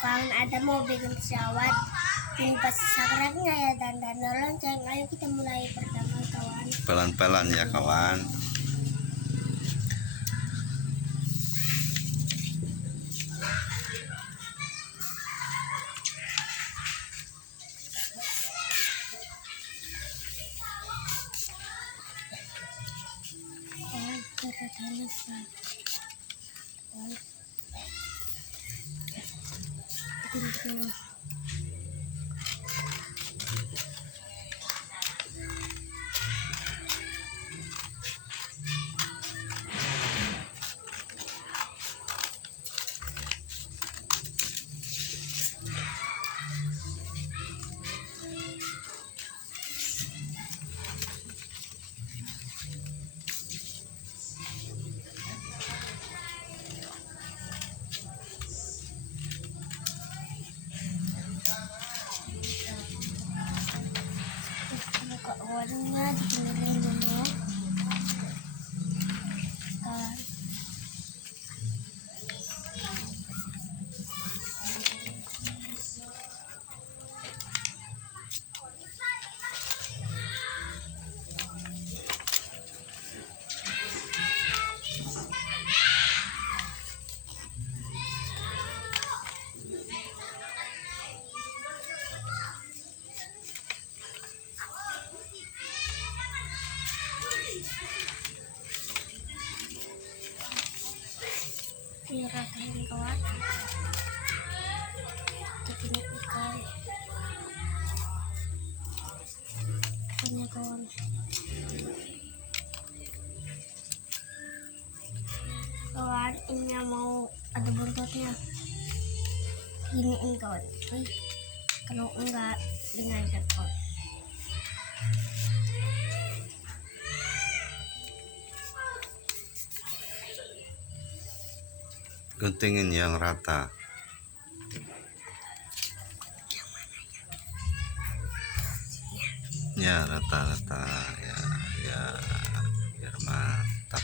bakalan ada mobil pesawat dan pas sakratnya ya dan lonceng. Ayo kita mulai pertama kawan. Pelan-pelan ya kawan. Warnanya dibenerin dulu. Ini ratain kawan. Ini ikan. Ikannya kawan. Kawan, ini mau ada buntutnya. Giniin kawan. Kalau enggak dengan kawan. Guntingin yang rata. Ya rata-rata ya, biar mantap.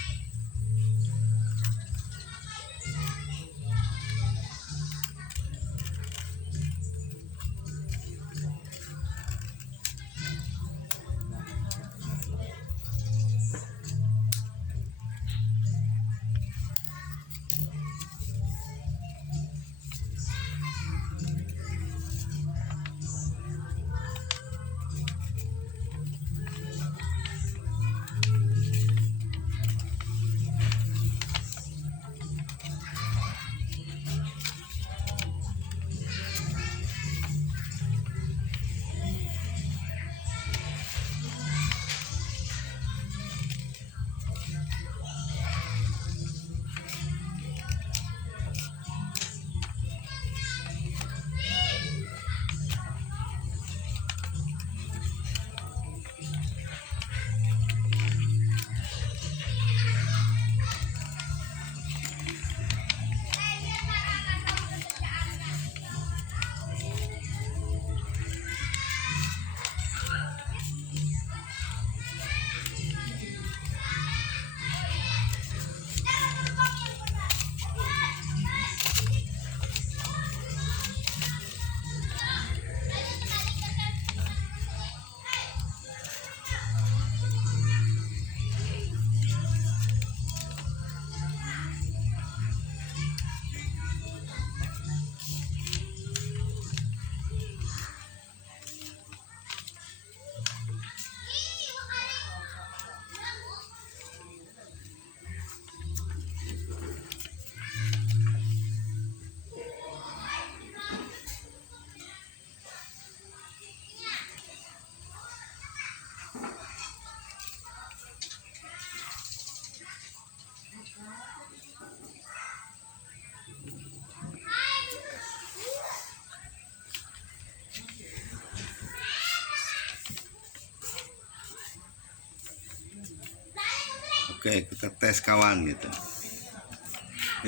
Oke, kita tes kawan gitu.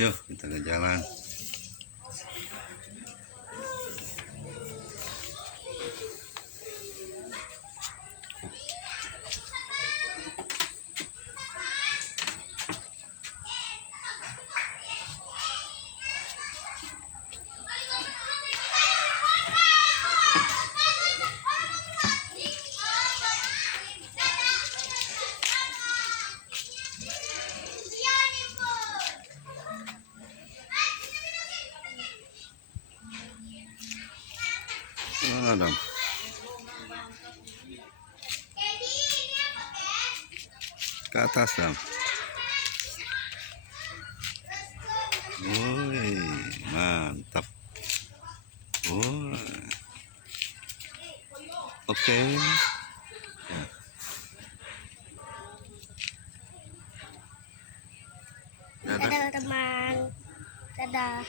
Yuk kita ke jalan. Adam. Ke atas dong. Woi, mantap. Oh, oke. Ya. Dadah teman. Dadah.